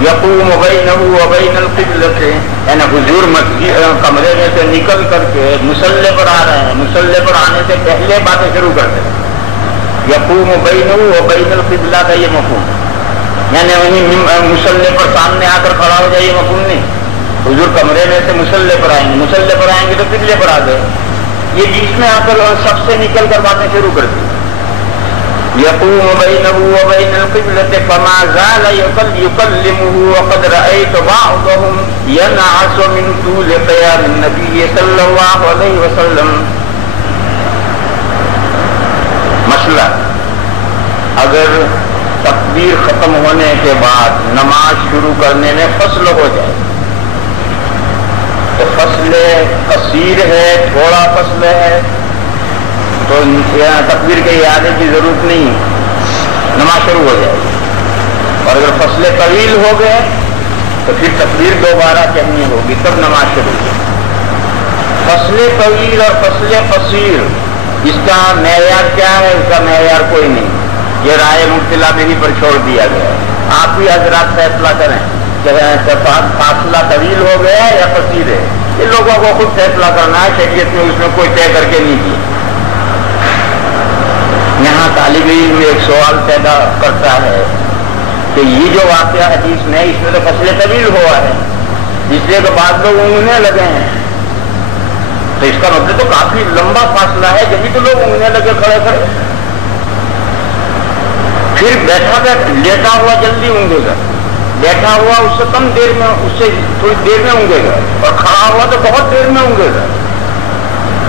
یقوم بینہ و بین القبلۃ، یعنی حضور مسجد کمرے میں سے نکل کر کے مصلی پر آ رہے ہیں، مصلی پر آنے سے پہلے باتیں شروع کرتے ہیں۔ یقوم بینہ و بین القبلہ کا یہ مفہوم، یعنی وہیں مصلی پر سامنے آ کر کھڑا ہو جائے، یہ مفہوم نہیں۔ حضور کمرے میں سے مصلی پر آئیں گے، مصلی پر آئیں گے تو قبلے پر آ گئے، یہ بیچ میں آ کر سب سے نکل کر باتیں شروع کرتی ہیں۔ یقوم بینہ و بین القبلۃ فما زال یکلمہ وقد رأیت بعضهم ینعس من طول قیام النبی صلی اللہ علیہ وسلم۔ مسئلہ، اگر تکبیر ختم ہونے کے بعد نماز شروع کرنے میں فصل ہو جائے تو فصل قصیر ہے، تھوڑا فصل ہے تو تکبیر کے اعادے کی ضرورت نہیں، نماز شروع ہو جائے گی۔ اور اگر فصل طویل ہو گئے تو پھر تکبیر دوبارہ کہنی ہوگی، تب نماز شروع ہوگی۔ فصل طویل اور فصل قصیر، اس کا معیار کیا ہے؟ اس کا معیار کوئی نہیں، یہ رائے مبتلا میں ہی پر چھوڑ دیا گیا ہے۔ آپ ہی حضرات فیصلہ کریں کہ فاصلہ طویل ہو گیا یا قصیر ہے، یہ لوگوں کو خود فیصلہ کرنا ہے، شریعت میں اس میں کوئی طے کر کے نہیں کیا۔ یہاں طالب علم ایک سوال پیدا کرتا ہے کہ یہ جو واقعہ حدیث میں، اس میں تو فصل طویل ہوا ہے، اس لیے کہ بعض لوگ اونگنے لگے ہیں، تو اس کا مطلب تو کافی لمبا فاصلہ ہے، جبھی تو لوگ اونگنے لگے کھڑے کھڑے۔ پھر بیٹھا لیٹا ہوا جلدی اونگے گا، بیٹھا ہوا اس سے کم دیر میں، اس سے تھوڑی دیر میں اونگے گا، اور کھڑا ہوا تو بہت دیر میں اونگے گا۔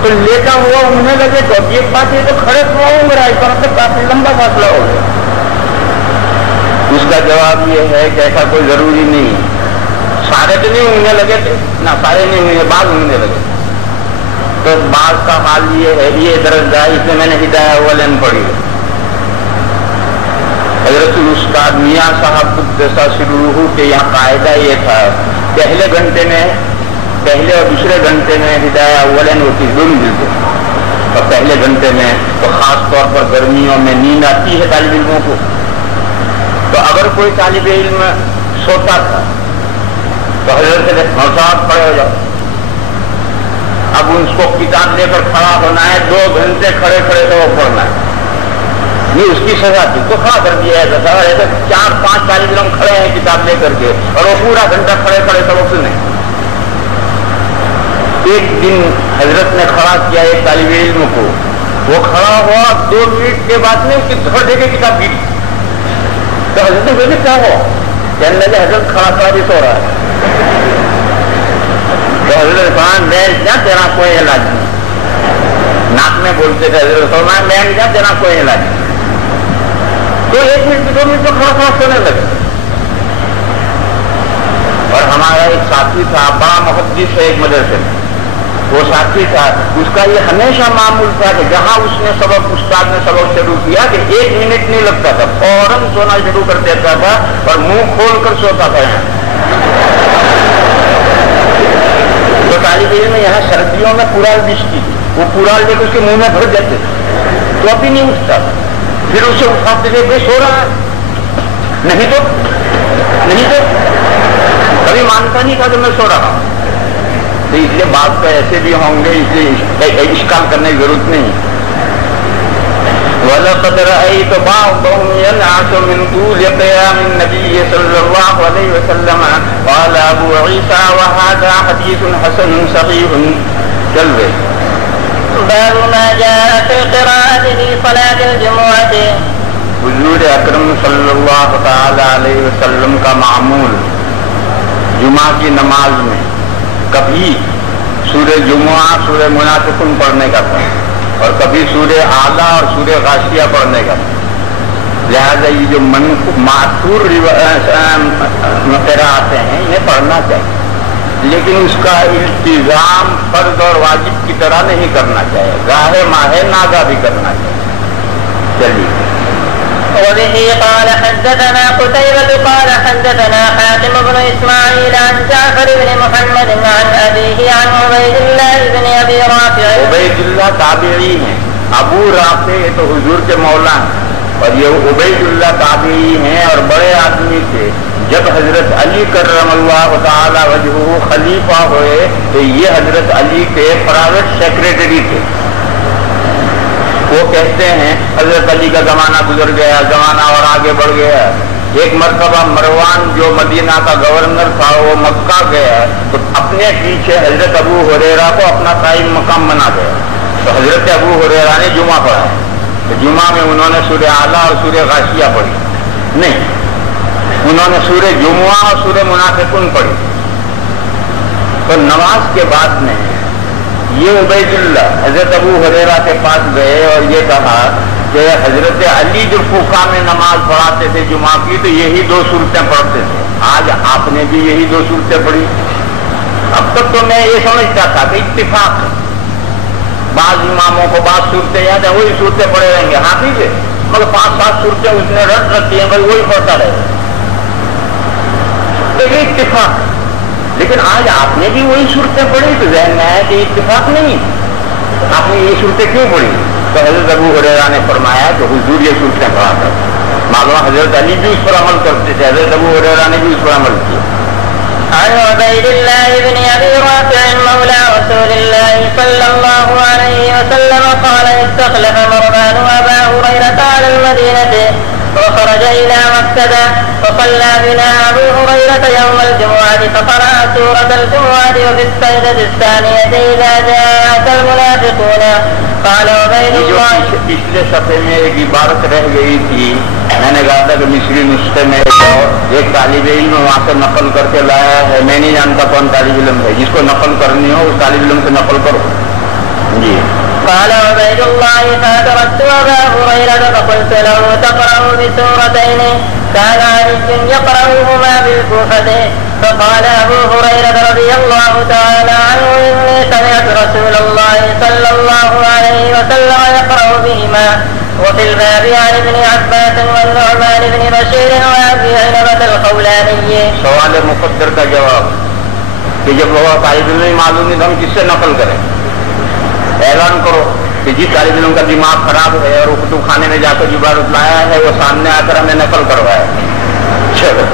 تو لیٹا ہوا اونگنے لگے تو اب ایک بات ہے تو کھڑے ہوا اونگ رہا ہے، اس کا مطلب کافی لمبا فاصلہ ہو گیا۔ اس کا جواب یہ ہے کہ ایسا کوئی ضروری نہیں، سارے تو نہیں اونگنے لگے تھے نہ، سارے نہیں اونگنے، بعض اونگنے لگے، تو بعض کا حال یہ ہے، یہ درجہ ہے، اس میں میں نے ہدایہ اولین پڑھی ہے۔ حضرت استاد میاں صاحب قدس سرہ کے یہاں قاعدہ یہ تھا، پہلے گھنٹے میں، پہلے اور دوسرے گھنٹے میں ہدایہ اولین ہوتی دونوں ملتے، اور پہلے گھنٹے میں تو خاص طور پر گرمیوں میں نیند آتی ہے طالب علموں کو، تو اگر کوئی طالب علم سوتا تھا تو حضرت صاحب کھڑے ہو جاؤ، اب اس کو کتاب لے کر کھڑا ہونا ہے، 2 گھنٹے کھڑے کھڑے تو وہ پڑھنا ہے، یہ اس کی سزا تھی، تو کھڑا کر دیا ہے۔ ایسے 4-5 طالب علم کھڑے ہیں کتاب لے کر کے، اور وہ پورا گھنٹہ کھڑے کھڑے سبق سنے۔ ایک دن حضرت نے کھڑا کیا ایک طالب علم کو، وہ کھڑا ہوا 2 منٹ کے بعد میں اس کی دھڑ دے کے کتاب گری، تو حضرت نے بولے کیا ہوا؟ کہنے لگے حضرت کھڑا کھڑا بھی سو رہا ہے۔ تو حضرت فرمایا میں کیا تیرا کوئی علاج نہیں، ناک میں بولتے تھے حضرت فرمایا میں کیا تیرا کوئی علاج نہیں، تو 1 منٹ 2 منٹ تو کھڑا کھڑا سونے لگے۔ اور ہمارا ایک ساتھی تھا، بڑا محدث ہے ایک مدرسے میں، وہ ساتھی تھا، اس کا یہ ہمیشہ معمول تھا کہ جہاں اس نے سبق، استاد نے سبق شروع کیا کہ 1 منٹ نہیں لگتا تھا، فوراً سونا شروع کر دیتا تھا اور منہ کھول کر سوتا تھا۔ تو طالب علم یہاں سردیوں میں پورال بچتی، وہ پورال لے کے اس کے منہ میں بھر دیتے تھے، تو ابھی نہیں اٹھتا، پھر اسے اٹھاتے تھے سو رہا ہے، نہیں تو کبھی مانتا نہیں تھا کہ میں سو رہا ہوں۔ تو اس لیے بات تو ایسے بھی ہوں گے، اس لیے اشکال کرنے کی ضرورت نہیں۔ وَلَقَدْ رَأَيْتُ بَعْضَهُمْ يَنْعَسُ مِنْ طُولِ قِيَامِ النَّبِيِّ صَلَّى اللَّهُ عَلَيْهِ وَسَلَّمَ قَالَ أَبُو عِيسَى وَهَذَا حَدِيثٌ حَسَنٌ صَحِيحٌ۔ چلوے باب ما جاء في القراءة في صلاة الجمعة۔ حضور اکرم صلی اللہ تعالی علیہ وسلم کا معمول جمعہ کی نماز میں کبھی سورہ جمعہ، سورہ منافقون پڑھنے کا تھا، اور کبھی سورہ اعلیٰ اور سورہ غاشیہ پڑھنے کا تھا۔ لہذا یہ جو معصور قراءتیں ہیں انہیں پڑھنا چاہیے، لیکن اس کا التزام فرض اور واجب کی طرح نہیں کرنا چاہیے، گاہے ماہے ناگا بھی کرنا چاہیے۔ چلیے وبه قال حدثنا قتيبة قال حدثنا حاتم بن إسماعيل عن جعفر بن محمد عن أبيه عن عبيد الله بن أبي رافع۔ عبید اللہ تابعی ہیں، ابو رافع تو حضور کے مولا ہیں، اور یہ عبید اللہ تابعی ہیں اور بڑے آدمی تھے، جب حضرت علی کرم اللہ تعالی وجہہ خلیفہ ہوئے تو یہ حضرت علی کے پرائیویٹ سیکریٹری تھے. وہ کہتے ہیں حضرت علی کا زمانہ گزر گیا، زمانہ اور آگے بڑھ گیا. ایک مرتبہ مروان جو مدینہ کا گورنر تھا وہ مکہ گیا تو اپنے پیچھے حضرت ابو ہریرہ کو اپنا قائم مقام بنا گیا. تو حضرت ابو ہریرہ نے جمعہ پڑھا تو جمعہ میں انہوں نے سورہ اعلیٰ اور سورہ غاشیہ پڑھی نہیں، انہوں نے سورہ جمعہ اور سورہ منافقون پڑھی. تو نماز کے بعد میں یہ عبید اللہ حضرت ابو ہریرہ کے پاس گئے اور یہ کہا کہ حضرت علی جو کوفہ میں نماز پڑھاتے تھے جمعہ کی تو یہی 2 صورتیں پڑھتے تھے، آج آپ نے بھی یہی 2 صورتیں پڑھی. اب تک تو میں یہ سمجھتا تھا کہ اتفاق ہے، بعض اماموں کو بعض صورتیں یاد ہیں وہی صورتیں پڑھے رہیں گے، ہاں ٹھیک ہے، مگر 5-7 صورتیں اس نے رٹ رکھی ہیں بھائی وہی پڑھتا رہے گا، تو یہ اتفاق. لیکن آج آپ نے بھی وہی صورتیں پڑھی تو ذہن میں آیا کہ اتفاق نہیں، آپ نے یہ صورتیں کیوں پڑھی؟ تو حضرت ابو ہریرہ نے فرمایا کہ حضور یہ صورتیں پڑھا کر معلوم حضرت علی بھی اس پر عمل کرتے تھے، حضرت ابو ہریرہ نے بھی اس پر عمل کیا. عن عبید اللہ بن ابی رافع مولى رسول اللہ صلی اللہ علیہ وسلم قال استخلف مروان ابا ہریرہ على المدینہ وخرج إلى مكة فصلى بنا أبو هريرة يوم الجمعة فقرأ سورة الجمعة وفي السجدة الثانية إذا جاءك المنافقون قال عبید اللہ. پچھلے صفحے میں ایک عبارت رہ گئی تھی، میں نے کہا تھا کہ مصری نسخے میں ایک طالب علم وہاں سے نقل کر کے لایا ہے، میں نہیں جانتا کون طالب علم ہے، جس کو نقل کرنی ہو اس طالب علم سے نقل کرو. جی قال عبید اللہ فأدركت أبا هريرة فقلت له تقرأ بسورتين كان علي يقرأهما بالكوفة فقال أبو هريرة رضي الله تعالى عنه إني سمعت رسول الله صلى الله عليه وسلم يقرأ بهما. وفي الباب عن ابن عباس والنعمان بن بشير وأبي عنبة الخولاني. سوال مقدر کا جواب کہ جب وہ طالب علم معلوم نہیں تو ہم کس سے نقل کریں؟ اعلان کرو کہ جس طالب علم کا دماغ خراب ہے اور وہ کتب خانے میں جا کر جو عبارت لایا ہے وہ سامنے آ کر ہمیں نقل کروایا. چلو.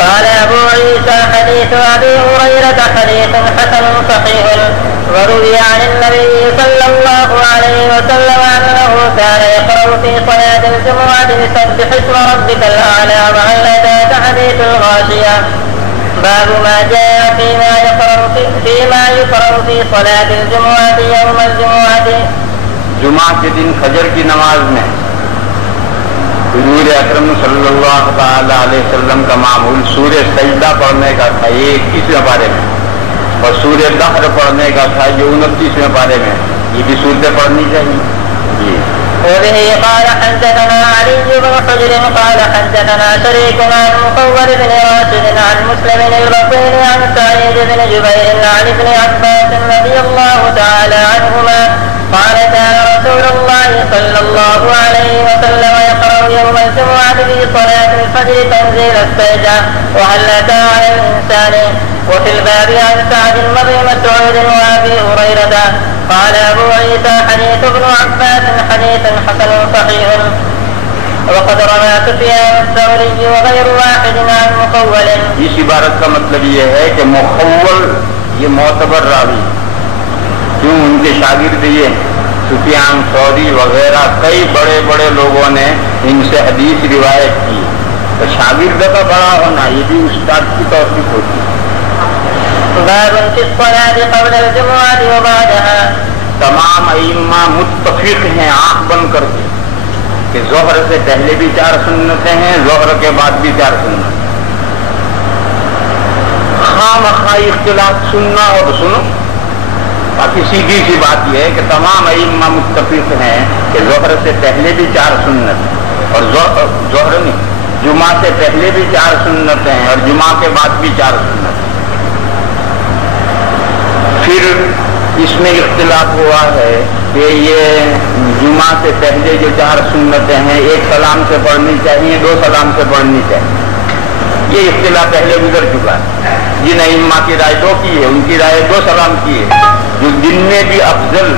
قال ابو عيسى حديث ابي هريرة حديث حسن صحيح وروي عن النبي صلى الله عليه وسلم انه كان يقرأ في صلاة الجمعة بسبح اسم ربك الاعلى وهل اتاك حديث الغاشية. باب ما جاء فيما يقرأ في صلاة الجمعة يوم الجمعة. جمعہ کے دن فجر کی نماز میں حضور اکرم صلی اللہ تعالی علیہ وسلم کا معمول سورہ سجدہ پڑھنے کا تھا، یہ 21ویں پارے میں، اور سورہ دہر پڑھنے کا تھا جو 29ویں پارے میں. یہ بھی صورتیں پڑھنی چاہیے. جی وبه قال حدثنا علي بن حجر قال حدثنا شريك عن مقول بن راشد عن مسلم البصير عن سعيد بن جبير عن ابن عباس رضي الله تعالى عنهما قال كان رسول الله صلى الله عليه وسلم يقرأ يوم الجمعة في صلاة الفجر تنزيل السجدة وهل أتى على الإنسان. وفي الباب عن سعد بن مسعود وأبي هريرة قال أبو عيسى حديث ابن عباس حديث حسن صحيح. وقد روى سفيان الثوري وغير واحد عن مخول. اس عبارت کا مطلب یہ ہے کہ مخول یہ معتبر راوی، کیوں ان کے شاگرد یہ سفیان ثوری وغیرہ کئی بڑے بڑے لوگوں نے ان سے حدیث روایت کی، تو شاگرد کا بڑا ہونا یہ بھی استاد کی توفیق ہوتی ہے. باب في الصلاة قبل الجمعة وبعدها. تمام ائمہ متفق ہیں آنکھ بند کر کے کہ ظہر سے پہلے بھی 4 سنتیں ہیں، ظہر کے بعد بھی 4 سنتیں. خام خواہ اختلاف سننا ہو تو سنو، باقی سیدھی سی بات یہ ہے کہ تمام ائمہ متفق ہیں کہ ظہر سے پہلے بھی 4 سنت اور ظہر نہیں، جمعہ سے پہلے بھی 4 سنتیں ہیں اور جمعہ کے بعد بھی 4 سنت. پھر اس میں اختلاف ہوا ہے کہ یہ جمعہ سے پہلے جو 4 سنتیں ہیں ایک سلام سے پڑھنی چاہیے 2 سلام سے پڑھنی چاہیے. یہ اختلاف پہلے گزر چکا ہے. جن ائمہ کی رائے 2 کی ہے ان کی رائے 2 سلام کی ہے. جو دن میں بھی افضل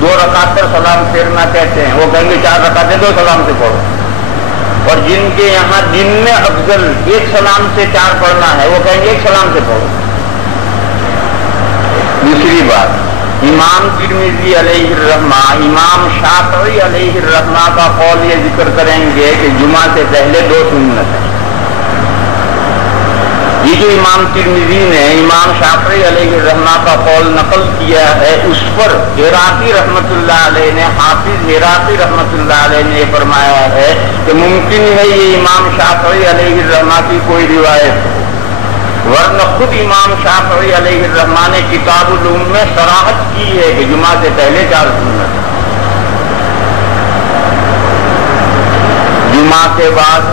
2 رکعت پر سلام پھیرنا کہتے ہیں وہ کہیں گے 4 رکعتیں 2 سلام سے پڑھو. اور جن کے یہاں دن میں افضل ایک سلام سے 4 پڑھنا ہے وہ کہیں گے ایک سلام سے پڑھو. دوسری بات، امام ترمذی علیہ الرحمہ، امام شافعی علیہ الرحمہ کا قول یہ ذکر کریں گے کہ جمعہ سے پہلے 2 سنت ہیں. یہ جو امام ترمذی نے امام شافعی علیہ الرحمہ کا قول نقل کیا ہے، اس پر عراقی رحمۃ اللہ علیہ نے، حافظ عراقی رحمۃ اللہ علیہ نے یہ فرمایا ہے کہ ممکن ہے یہ امام شافعی علیہ الرحمہ کی کوئی روایت ہو، ورنہ خود امام شافعی علیہ الرحمہ نے کتاب العلوم میں صراحت کی ہے کہ جمعہ سے پہلے 4 سنت ہیں. جمعہ کے بعد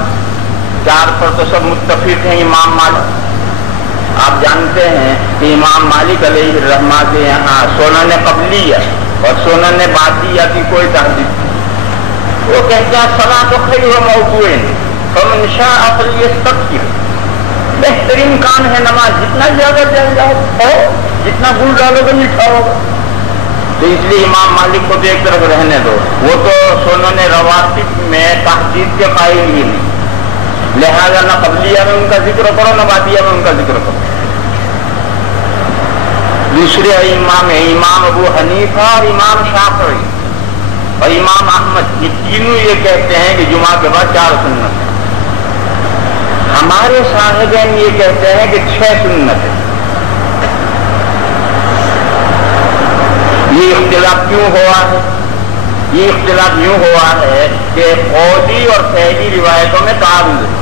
4 پر تو سب متفق ہیں. امام مالک، آپ جانتے ہیں کہ امام مالک علیہ الرحمہ کے یہاں سنن قبلیہ اور سنن بعدیہ کی کوئی تحدید نہیں. وہ کہتے ہیں صلاۃ خیر موضوع فمن شاء فلیستغفر، بہترین کام ہے نماز، جتنا زیادہ جاؤ جتنا بھول ڈالو گے میٹھا ہوگا. تو اس لیے امام مالک کو تو ایک طرف رہنے دو، وہ تو سنن رواتب میں تحدید کے قائل ہی نہیں، لہذا نہ قبلیہ میں ان کا ذکر کرو نہ بعدیہ میں ان کا ذکر کرو. دوسرے امام ہیں امام ابو حنیفہ اور امام شافعی اور امام احمد، یہ تینوں یہ کہتے ہیں کہ جمعہ کے بعد 4 سنت ہیں. ہمارے صاحبین یہ کہتے ہیں کہ 6 سنت ہیں. یہ اختلاف کیوں ہوا ہے؟ یہ اختلاف یوں ہوا ہے کہ قولی اور فعلی روایتوں میں تعارض ہے.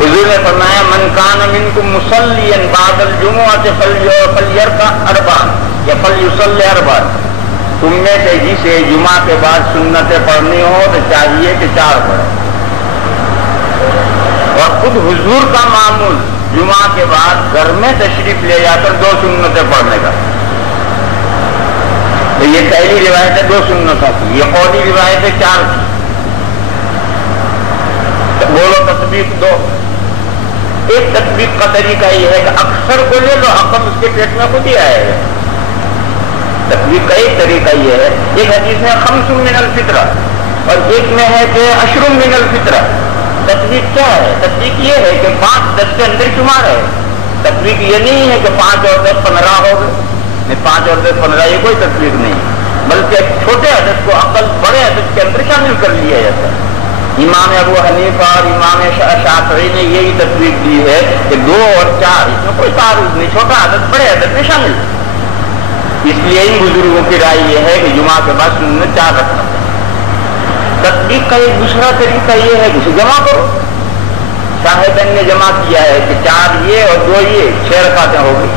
حضور نے فرمایا من کان منکم مصلیا بعد الجمعۃ فلیرکع 4 یا فلیصلی 4. تم میں سے جسے جمعہ کے بعد سنتیں پڑھنی ہو تو چاہیے کہ 4 پڑھے. اور خود حضور کا معمول جمعہ کے بعد گھر میں تشریف لے جا کر 2 سنتیں پڑھنے کا. تو یہ پہلی روایت ہے 2 سنتوں کی، یہ قولی روایت ہے 4 کی. بولو تطبیق 2. ایک تطبیق کا طریقہ یہ ہے کہ اکثر کو لے لو، عقل اس کے پیٹ میں خود ہی آئے گا. تطبیق کا ایک طریقہ یہ ہے، ایک حدیث میں 5 من الفطرہ اور ایک میں ہے کہ 10 من الفطرہ. تطبیق کیا ہے؟ تطبیق یہ ہے کہ 5 10 کے اندر شمار ہے. تطبیق یہ نہیں ہے کہ 5 اور 10 15 ہو گئے، نہیں 5 اور 10 15 یہ کوئی تطبیق نہیں، بلکہ چھوٹے عدد کو عقل بڑے عدد کے اندر شامل کر لیا جاتا ہے. امام ابو حنیفہ اور امام شافعی نے یہی تطبیق دی ہے کہ 2 اور 4 اس میں کوئی تعارض نہیں، چھوٹا عدد بڑے عدد میں شامل. اس لیے ان بزرگوں کی رائے یہ ہے کہ جمعہ کے بعد سنت 4 رکھنا. تطبیق کا ایک دوسرا طریقہ یہ ہے کہ اسے جمع کرو. صاحبین نے جمع کیا ہے کہ 4 یہ اور 2 یہ 6 رکعتیں ہو گئی.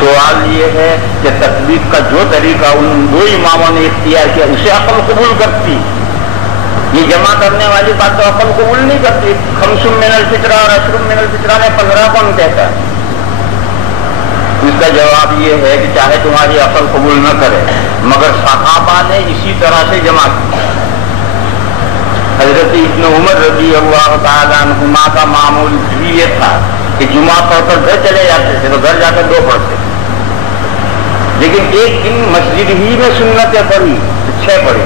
سوال یہ ہے کہ تطبیق کا جو طریقہ ان 2 اماموں نے اختیار کیا اسے عقل قبول کرتی؟ یہ جمع کرنے والی بات تو عقل قبول نہیں کرتی. 5 من الفطرہ اور 10 من الفطرہ میں 15 کون کہتا ہے؟ اس کا جواب یہ ہے کہ چاہے تمہاری عقل قبول نہ کرے مگر صحابہ نے اسی طرح سے جمع کی. حضرت ابن عمر رضی اللہ تعالیٰ عنہما کا معمول بھی یہ تھا کہ جمعہ پڑھ کر گھر چلے جاتے تھے تو گھر جا کر 2 پڑھتے، لیکن ایک دن مسجد ہی میں سنتیں پڑھی تو 6 پڑھی.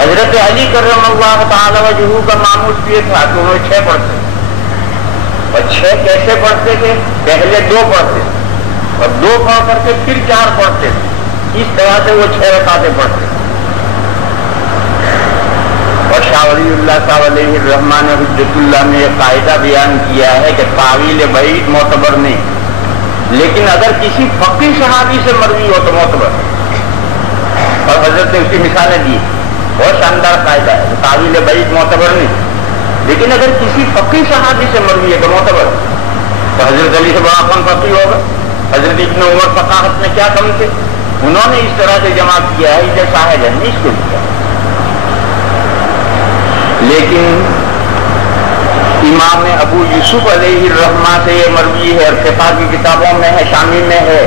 حضرت علی کرم اللہ تعالیٰ وجہہ کا معمول بھی یہ تھا کہ انہوں 6 پڑھتے، اور 6 کیسے پڑھتے تھے؟ پہلے 2 پڑھتے اور 2 پڑھ کر کے پھر 4 پڑھتے تھے. اس طرح سے وہ 6 رکعتیں پڑھتے. اور شاہ ولی اللہ صاحب علیہ الرحمٰن نے حجت اللہ میں یہ قاعدہ بیان کیا ہے کہ تعویل بعید معتبر نہیں، لیکن اگر کسی فقیہ صحابی سے مروی ہو تو معتبر. اور حضرت نے اس کی مثالیں دی، بہت شاندار قاعدہ ہے. تعویل بعید معتبر نہیں، لیکن اگر کسی فقیہ صحابی سے مروی ہے تو معتبر. تو حضرت علی سے بڑا کون فقیہ ہوگا؟ حضرت ابن عمر فقاہت میں کیا کم تھے؟ انہوں نے اس طرح سے جمع کیا ہے جیسے صاحب نے اس کو کیا. لیکن امام ابو یوسف علیہ الرحمہ سے یہ مروی ہے اور فقہ کی کتابوں میں ہے، شامی میں ہے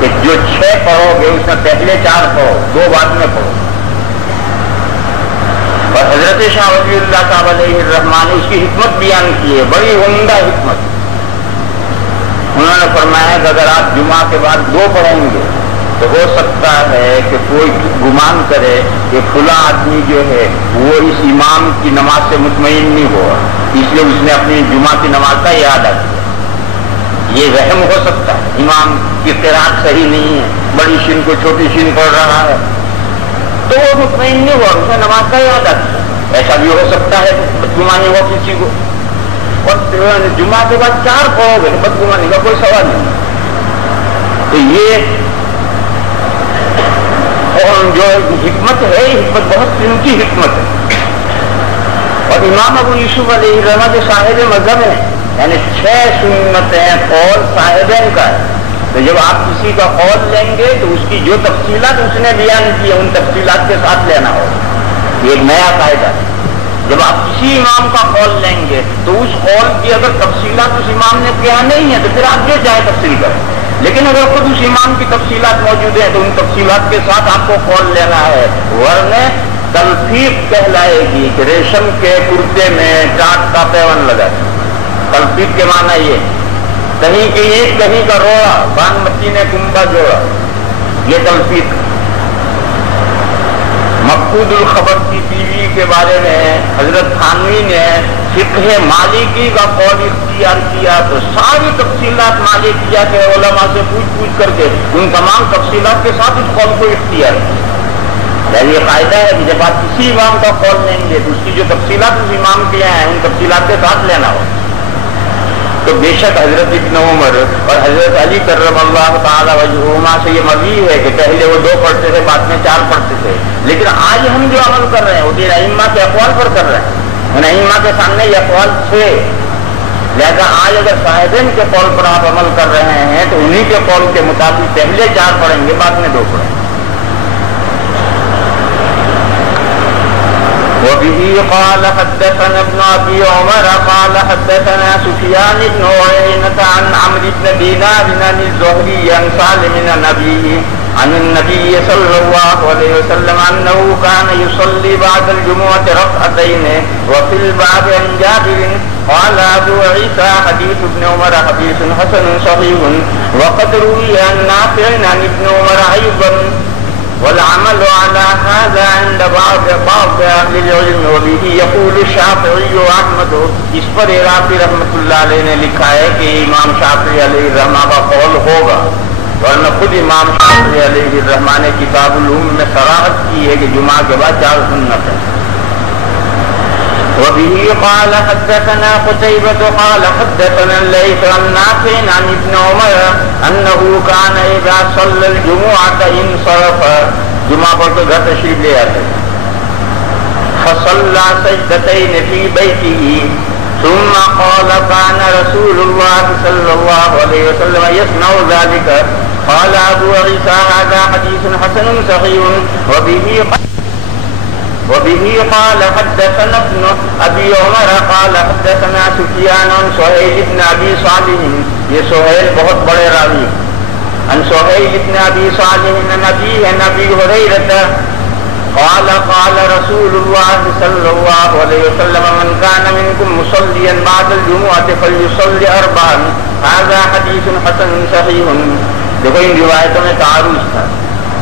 کہ جو 6 پڑھو گے اس میں پہلے 4 پڑھو، 2 بعد میں پڑھو. اور حضرت شاہ ولی اللہ صاحب علیہ الرحمٰن نے اس کی حکمت بیان کی ہے، بڑی عمدہ حکمت. انہوں نے فرمایا کہ اگر آپ جمعہ کے بعد 2 پڑھیں گے تو ہو سکتا ہے کہ کوئی گمان کرے کہ فلاں آدمی جو ہے وہ اس امام کی نماز سے مطمئن نہیں ہوا، اس لیے اس نے اپنی جمعہ کی نماز کا یاد آ کیا، یہ وہم ہو سکتا ہے، امام کی قرات صحیح نہیں ہے، بڑی شین کو چھوٹی شین پڑھ رہا ہے، تو وہ مطمئن نہیں ہوا، اس نے نماز کا یاد آ کیا، ایسا بھی ہو سکتا ہے بدگمانی ہو کسی کو، اور جمعہ کے بعد 4 پڑھو گے بدگمانی کا کوئی سوال نہیں۔ تو یہ جو حکمت ہے، حکمت بہت قیمتی حکمت ہے، اور امام ابو یوسف علیہ الرحمہ جو صاحب مذہب ہیں، یعنی 6 سنتیں قول صاحبین کا ہے، تو جب آپ کسی کا قول لیں گے تو اس کی جو تفصیلات اس نے بیان کی ہے ان تفصیلات کے ساتھ لینا ہوگا، یہ ایک نیا قاعدہ ہے۔ جب آپ کسی امام کا قول لیں گے تو اس قول کی اگر تفصیلات اس امام نے کیا نہیں ہے تو پھر آپ جو چاہے تفصیل کریں، لیکن اگر خود اس امام کی تفصیلات موجود ہیں تو ان تفصیلات کے ساتھ آپ کو قول لینا ہے، ورنہ تلفیق کہلائے گی کہ ریشم کے کرتے میں ٹاٹ کا پیون لگا۔ تلفیق کے معنی یہ کہیں کی اینٹ کہیں کا روڑا، بان مچی نے کنبا جوڑا، یہ تلفیق۔ مقصود الخبر کی بیوی کے بارے میں حضرت تھانوی نے فقہ مالکی کا قول اختیار کیا تو ساری تفصیلات مالکیہ کے علماء سے پوچھ کر کے ان تمام تفصیلات کے ساتھ اس قول کو اختیار کیا۔ یہ قاعدہ ہے کہ جب آپ کسی امام کا قول لیں گے تو اس کی جو تفصیلات اس امام کی ہیں ان تفصیلات کے ساتھ لینا ہو۔ تو بے شک حضرت ابن عمر اور حضرت علی کرم اللہ تعالی وجہہما سے یہ مروی ہے کہ پہلے وہ 2 پڑھتے تھے، بعد میں 4 پڑھتے تھے، لیکن آج ہم جو عمل کر رہے ہیں وہ دین ائمہ کے اقوال پر کر رہے ہیں، ان ائمہ کے سامنے یہ اقوال تھے، لہذا آج اگر صاحبین کے قول پر آپ عمل کر رہے ہیں تو انہی کے قول کے مطابق پہلے 4 پڑھیں گے، بعد میں 2 پڑھیں گے۔ وبه قال حدثنا ابن ابي عمر قال حدثنا سفيان بن عيينة عن عمرو بن دينار عن الزهري عن سالم عن النبي صلى الله عليه وسلم انه كان يصلي بعد الجمعة ركعتين وفي الباب عن جابر قال ابو عيسى حديث ابن عمر حديث حسن صحيح وقد روي عن نافع عن ابن عمر ايضا والعمل على هذا عند بعض اهل العلم وبه يقول الشافعي واحمد۔ اس پر عراقی رحمۃ اللہ علیہ نے لکھا ہے کہ امام شافعی علیہ الرحمہ کا قول ہوگا، ورنہ خود امام شافعی علیہ الرحمہ نے کتاب العلوم میں صراحت کی ہے کہ جمعہ کے بعد 4 سنت ہیں۔ وبه قال حدثنا قتيبة قال حدثنا الليث عن نافع عن ابن عمر انه كان اذا صلى الجمعة انصرف، جمعہ پر تو گھر تشریف لے آتے، فصلى سجدتين في بيته ثم قال كان رسول الله صلى الله عليه وسلم يصنع ذلك۔ قال ابو عيسى هذا حديث حسن صحيح۔ وبه قال حدثنا ابن ابي عمر قال حدثنا سفيان عن سهيل بن ابي صالح، یہ سہیل بہت بڑے راوی، عن سهيل بن ابي صالح عن ابي هريرة قال قال رسول الله صلى الله عليه وسلم من كان منكم مصليا بعد الجمعة فليصلي 4، هذا حديث حسن صحيح۔ دیکھو ان روایتوں میں تعارض تھا،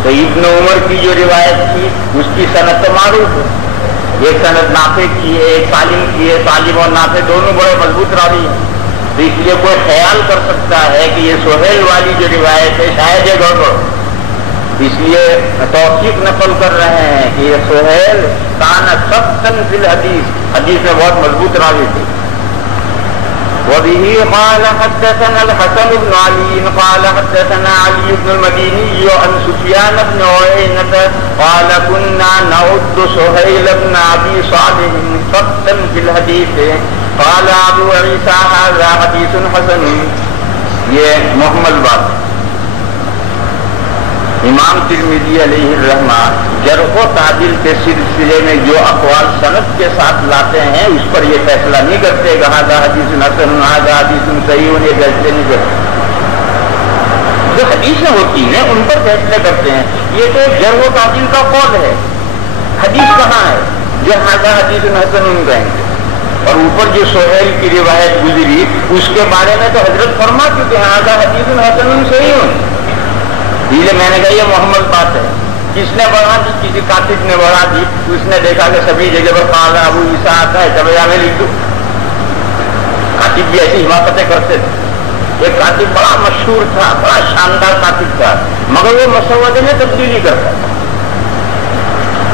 تو ابن عمر کی جو روایت تھی اس کی سند تو معروف ہے، ایک سند نافع کی ہے، ایک سالم کی ہے، سالم اور نافع دونوں بڑے مضبوط راوی ہیں، تو اس لیے کوئی خیال کر سکتا ہے کہ یہ سہیل والی جو روایت ہے شاید یہ گڑبڑ، اس لیے توثیق نقل کر رہے ہیں کہ یہ سہیل کان ثبتا فی الحدیث، حدیث میں بہت مضبوط راوی تھی۔ وبه قال حدثنا الحسن بن علي قال حدثنا علي بن المديني عن سفيان بن عيينة قال كنا نعد سهيل بن ابي صالح ثبتا في الحديث قال ابو عيسى هذا حديث حسن۔ یہ محمل بات، امام ترمذی علیہ الرحمہ جرح و تعدیل کے سلسلے میں جو اقوال سند کے ساتھ لاتے ہیں اس پر یہ فیصلہ نہیں کرتے کہ ہذا حدیث حسن ہذا حدیث صحیح، یہ فیصلے نہیں کرتے، جو حدیثیں ہوتی ہیں ان پر فیصلے کرتے ہیں۔ یہ تو جرح و تعدیل کا قول ہے، حدیث کہاں ہے جو ہذا حدیث حسن کہیں گے، اور اوپر جو سہیل کی روایت گزری اس کے بارے میں تو حضرت فرما چکے ہیں ہذا حدیث حسن صحیح، میں نے کہا یہ محمد بات ہے، کس نے بڑھا دی؟ کسی کاتب نے بڑھا دی. اس نے دیکھا کہ سبھی جگہ پر قال ابو عیسیٰ آتا ہے، چلو یا میں لکھ دوں. کاتب بھی ایسی حماقتیں کرتے تھے. ایک کاتب بڑا مشہور تھا، بڑا شاندار کاتب تھا، مگر وہ مسودے میں تبدیلی کرتا تھا.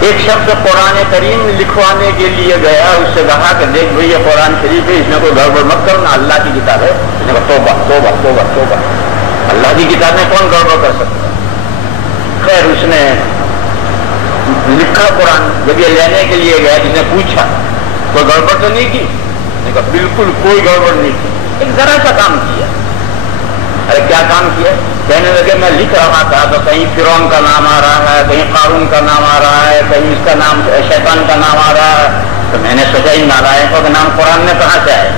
ایک شخص قرآن کریم لکھوانے کے لیے گیا، اس سے کہا کہ دیکھ بھائی یہ قرآن شریف ہے، اس میں کوئی گڑبڑ مت کرنا، اللہ کی کتاب ہے. اس نے کہا توبہ توبہ توبہ توبہ، اللہ کی کتاب میں کون گڑبڑ کر سکتا ہے. خیر اس نے لکھا قرآن. جب یہ لینے کے لیے گیا، جس نے پوچھا کوئی گڑبڑ تو نہیں کی؟ اس نے کہا بالکل کوئی گڑبڑ نہیں کی. ایک ذرا سا کام کیا. ارے کیا کام کیا؟ کہنے لگے میں لکھ رہا تھا تو کہیں فرعون کا نام آ رہا ہے، کہیں قارون کا نام آ رہا ہے، کہیں اس کا نام شیطان کا نام آ رہا ہے. تو میں نے سوچا ہی نالائقوں کا نام قرآن میں کہاں سے آئے.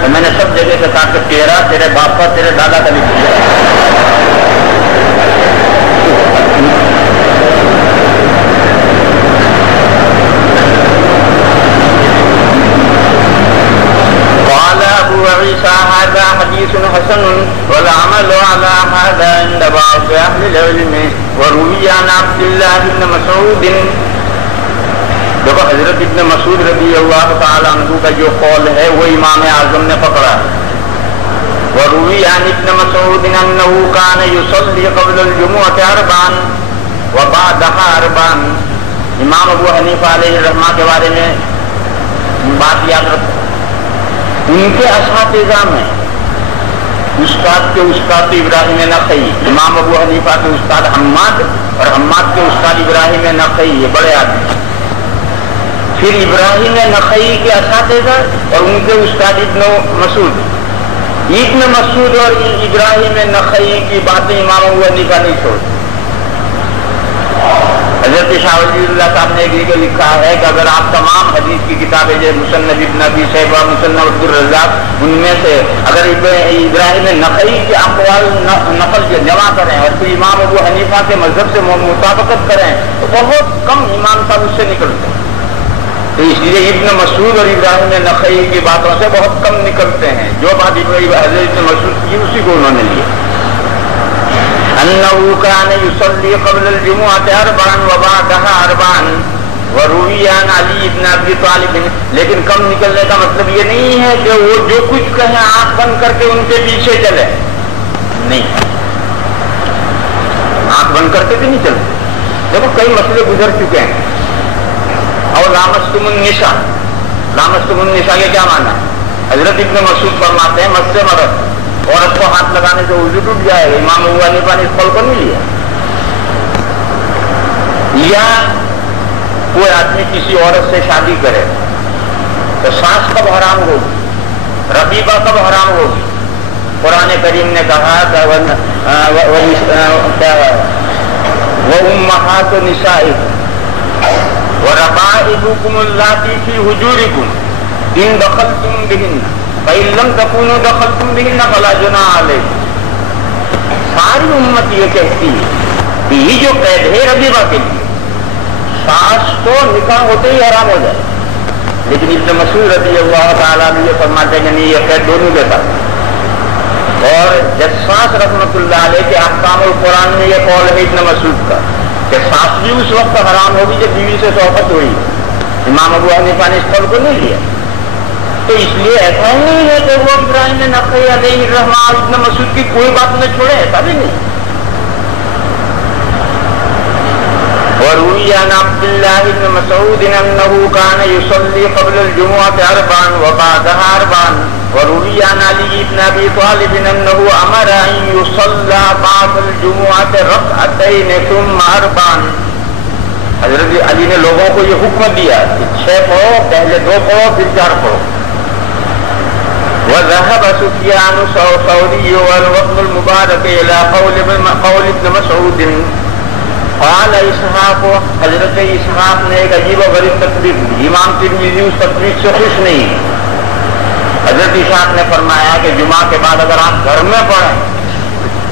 تو میں نے سب جگہ سے کہا کہ تیرا، تیرے باپ کا، تیرے دادا کا لکھ دیا. قال ابو عيسى هذا حديث حسن والعمل على هذا عند بعض اهل العلم وروي عن عبد الله بن مسعود. دیکھو حضرت ابن مسعود رضی اللہ تعالی عنہ کا جو قول ہے وہ امام اعظم نے پکڑا. وروي عن ابن مسعود انه كان يصلي قبل الجمعه 4 وبعدها 4. امام ابو حنیفہ علیہ الرحمہ کے بارے میں بات یاد رکھو. ان کے اساتذہ میں استاد کے استاد ابراہیم نخعی، امام ابو حنیفہ کے استاد حماد، اور حماد کے استاد ابراہیم نخعی، یہ بڑے آدمی. پھر ابراہیم نخعی کے اساتذہ اور ان کے استاد ابن مسعود. ابن مسعود اور ابراہیم نخعی کی باتیں امام ابو حنیفہ نہیں چھوڑ. حضرت شاہ ولی اللہ صاحب نے یہ لکھا ہے کہ اگر آپ تمام حدیث کی کتابیں جو مصنف ابن ابی شیبہ، مصنف عبد الرزاق، ان میں سے اگر ابراہیم نخعی کے اقوال نقل جمع کریں اور پھر امام ابو حنیفہ کے مذہب سے مطابقت کریں تو بہت کم امام صاحب اس سے نکلتے ہیں. تو اس لیے ابن مسعود اور ابراہیم نخعی کی باتوں سے بہت کم نکلتے ہیں. جو بات حضرت ابن مسعود کی اسی کو انہوں نے لیا. انه كان يصلي قبل الجمعه 4 وبعدها 4 وروي عن علي بن ابي طالب. لیکن کم نکلنے کا مطلب یہ نہیں ہے کہ وہ جو کچھ کہیں آنکھ بند کر کے ان کے پیچھے چلے. نہیں، آنکھ بند کر کے بھی نہیں چلتے. دیکھو کئی مسئلے گزر چکے ہیں. اور لامستم النساء، لامستم النساء یہ کیا معنی ہے؟ حضرت ابن مسعود فرماتے ہیں مس سے مرد، عورت کو ہاتھ لگانے سے وضو ٹوٹ جائے. امام ابو حنیفہ نے اس قول کو نہیں لیا. یا کوئی آدمی کسی عورت سے شادی کرے تو سانس کب حرام ہوگی، ربیبہ کب حرام ہوگی؟ قرآن کریم نے کہا کہ وَأُمَّهَاتُ نِسَائِكُمْ وَرَبَائِبُكُمُ اللَّاتِي فِي حُجُورِكُمْ إِن دَخَلْتُمْ بِهِنَّ فَإِن لَمْ تَكُونُوا دَخَلْتُمْ بِهِنَّ فَلَا جُنَاحَ عَلَيْكُمْ. ساری امت یہ کہتی ہے کہ یہ جو قید ہے ربیبہ کے لیے، سانس تو نکاح ہوتے ہی حرام ہو جائے. لیکن ابن مسعود رضی اللہ تعالیٰ عنہ یہ فرماتے ہیں کہ نہیں، یہ قید دونوں کے ساتھ. اور جساس رحمۃ اللہ علیہ کے احکام القرآن میں یہ قول ہے ابن مسعود کا کہ سانس بھی اس وقت حرام ہوگی جب بیوی سے صحبت ہوئی. امام ابو حنیفہ نے اس قول کو نہیں لیا. تو اس لیے ایسا نہیں ہے کہ وہ ابراہیم نخعی علیہ الرحمہ ابن مسعود کی کوئی بات نہ چھوڑے، ایسا بھی نہیں. وروي عن عبد الله بن مسعود انه كان يصلي قبل الجمعه 4 وبعدها 4 وروي عن علي بن ابي طالب انه امر ان يصلى بعد الجمعه ركعتين ثم 4. حضرت علی نے لوگوں کو یہ حکم دیا کہ 6 پڑھو، پہلے 2 پڑھو پھر 4 پڑھو. وذهب سفيان الثوري والوفد المبارك الى قول ابن مسعود. قال اسحاق، حضرت اسحاق نے ایک عجیب و غریب تقریر دی. امام ترمذی اس تقریر سے خوش نہیں. حضرت اسحاق نے فرمایا کہ جمعہ کے بعد اگر آپ گھر میں پڑھیں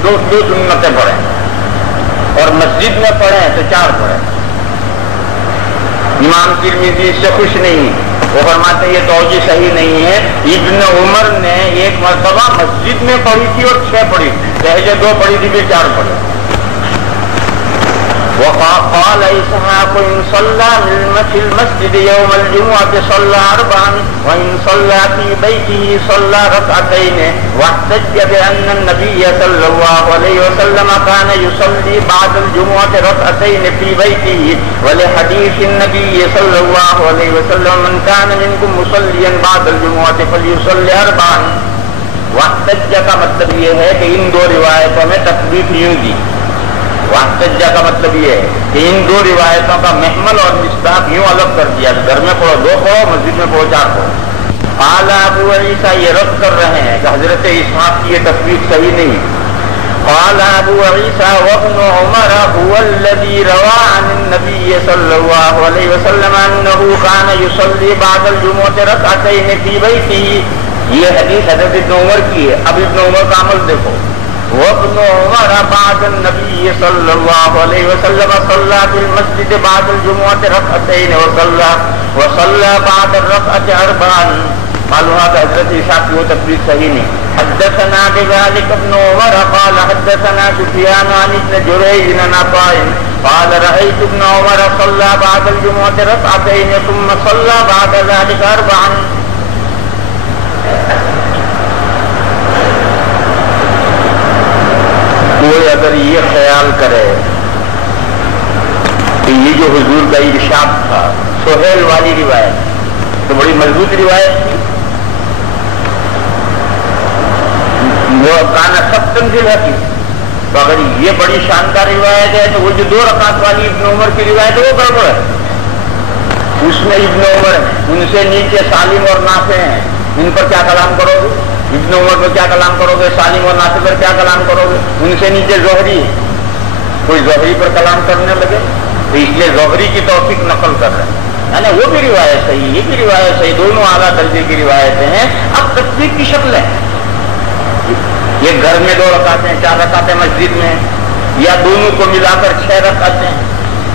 تو 2 سنتیں پڑھیں اور مسجد میں پڑھیں تو 4 پڑھیں. امام ترمذی اس سے خوش نہیں. وہ فرماتے ہیں یہ توجہ صحیح نہیں ہے. ابن عمر نے ایک مرتبہ مسجد میں پڑھی تھی اور 6 پڑھی تھی، پہلے 2 پڑھی تھی پھر 4 پڑھی. وقال إسحاق إن صلى في المسجد يوم الجمعة صلى 4 وإن صلى في بيته صلى 2 واحتج بأن النبي صلى الله عليه وسلم كان يصلي بعد الجمعة 2 في بيته ولحديث النبي صلى الله عليه وسلم من كان منكم مصليا بعد الجمعة فليصلي 4. واحتج کا مطلب یہ ہے کہ ان دو روایتوں میں تثبیت یوں دی. واحتج کا مطلب یہ ہے کہ ان دو روایتوں کا محمل اور مصداق یوں الگ کر دیا. گھر میں پڑھو 2 پڑھو, مسجد میں پڑھو 4 پڑھو. قال ابو عیسیٰ یہ رد کر رہے ہیں کہ حضرت اسحاق کی یہ تصویر صحیح نہیں. قال ابو عیسیٰ وابن عمر هو الذي روى عن النبي صلى الله عليه وسلم انه كان يصلي بعد الجمعة 2 في بيته. یہ حدیث حضرت ابن عمر کی ہے. اب ابن عمر کا عمل دیکھو. وابن عمر بعد النبي صلى الله عليه وسلم صلى في المسجد بعد الجمعة 2 وصلى بعد الركعة 4. معلوم ہے کہ حضرت اسحاق کی وہ تفسیر صحیح نہیں. حدثنا بذلك ابن عمر قال حدثنا سفيان عن ابن جريج عن عطاء قال رأيت ابن عمر صلى بعد الجمعة 2 ثم صلى بعد ذلك 4. کوئی اگر یہ خیال کرے کہ یہ جو حضور کا ارشاد تھا سہیل والی روایت تو بڑی مضبوط روایت تھی, وہ کانا سب تنزل ہے. تو اگر یہ بڑی شاندار روایت ہے تو وہ جو 2 رکعت والی ابن عمر کی روایت ہے وہ گڑبڑ ہے. اس میں ابن عمر ان سے نیچے سالم اور نافع ہیں, ان پر کیا کلام کرو گے؟ ابن عمر پر کیا کلام کرو گے؟ سالم اور نافع پر کیا کلام کرو گے؟ ان سے نیچے زہری ہے. کوئی زہری پر کلام کرنے لگے تو اس لیے زہری کی توثیق نقل کر رہے ہیں. یعنی وہ بھی روایت صحیح, یہ بھی روایت صحیح, دونوں اعلیٰ درجے کی روایتیں ہیں. اب تصدیق کی شکلیں یہ گھر میں 2 رکعتیں 4 رکعتیں مسجد میں, یا دونوں کو ملا کر 6 رکعتیں,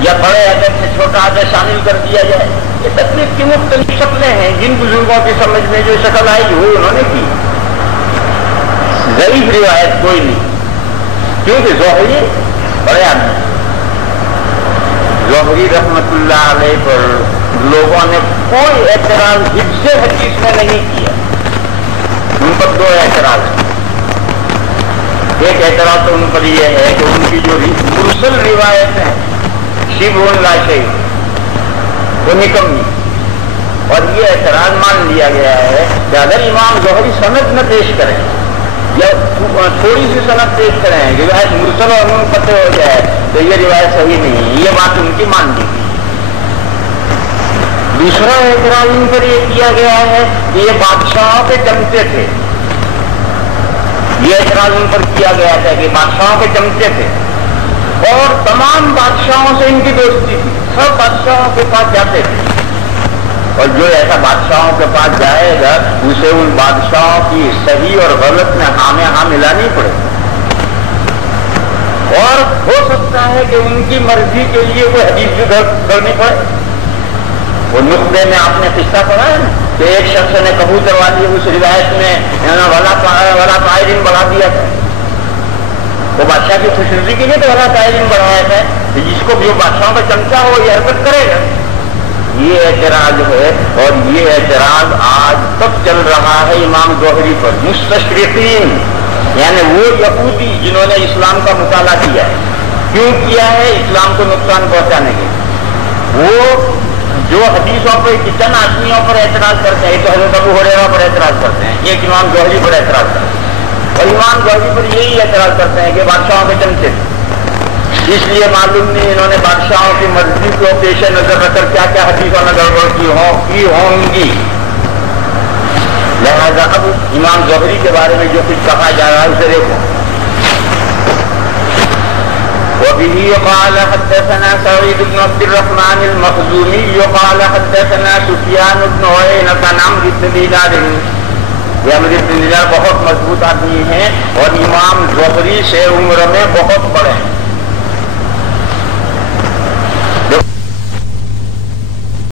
یا بڑے عدد سے چھوٹا عدد شامل کر دیا جائے. یہ تصدیق کی مختلف شکلیں ہیں. جن بزرگوں کی سمجھ میں جو شکل آئی وہ انہوں نے کی. ضعیف روایت کوئی نہیں, کیونکہ زہری بڑے آدمی. زہری رحمت اللہ علیہ پر لوگوں نے کوئی اعتراض حفظ حدیث میں نہیں کیا. ان پر 2 اعتراض ہیں. ایک اعتراض تو ان پر یہ ہے کہ ان کی جو مرسل روایت ہیں شبہ لا شیء وہ نکمی, اور یہ اعتراض مان لیا گیا ہے کہ اگر امام زہری سند نہ پیش کریں یا تھوڑی سی سند پیش کریں, روایت مرسل اور منقطع ہو جائے تو یہ روایت صحیح نہیں ہے. یہ بات ان کی مان لی گئی. دوسرا اعتراض ان پر یہ کیا گیا ہے کہ یہ بادشاہوں کے چمچے تھے. یہ اعتراض ان پر کیا گیا تھا کہ بادشاہوں کے چمچے تھے اور تمام بادشاہوں سے ان کی دوستی تھی. سب بادشاہوں کے پاس جاتے تھے, اور جو ایسا بادشاہوں کے پاس جائے گا اسے ان بادشاہوں کی صحیح اور غلط میں ہاں میں ہاں ملانی پڑے. اور ہو سکتا ہے کہ ان کی مرضی کے لیے کوئی حدیث بھی کرنی پڑے. وہ نقطے میں آپ نے قصہ پڑھا ہے کہ ایک شخص نے کبوتر والی اس روایت میں ولا طائرین بڑھا دیا تھا. وہ بادشاہ کی خوشنصیبی کے لیے تو ولا طائرین بڑھایا تھا, جس کو جو بادشاہوں کا چمچا ہو یہ حرکت کرے گا. یہ اعتراض ہے, اور یہ اعتراض آج تک چل رہا ہے امام زہری پر. مستشرقین یعنی وہ یہودی جنہوں نے اسلام کا مطالعہ کیا ہے, کیوں کیا ہے؟ اسلام کو نقصان پہنچانے کے. وہ جو حدیثوں پر چند آدمیوں پر اعتراض کرتے ہیں, تو حضرت ابو ہریرہ پر اعتراض کرتے ہیں, ایک امام زہری پر اعتراض کرتے ہیں, اور امام زہری پر یہی اعتراض کرتے ہیں کہ بادشاہوں کے چمچے تھے. اس لیے معلوم نہیں انہوں نے بادشاہوں کی مرضی کو پیش نظر رکھ کر کیا کیا حدیثوں میں گڑبڑ کی ہوں گی. لہذا اب امام زہری کے بارے میں جو کچھ کہا جا رہا ہے اسے دیکھو. وبه قال حدثنا سعيد بن عبد الرحمن المخزومي قال حدثنا سفيان بن عيينة عن عمرو بن دينار. یہ عمرو بن دینار بہت مضبوط آدمی ہیں اور امام زہری سے عمر میں بہت بڑے ہیں.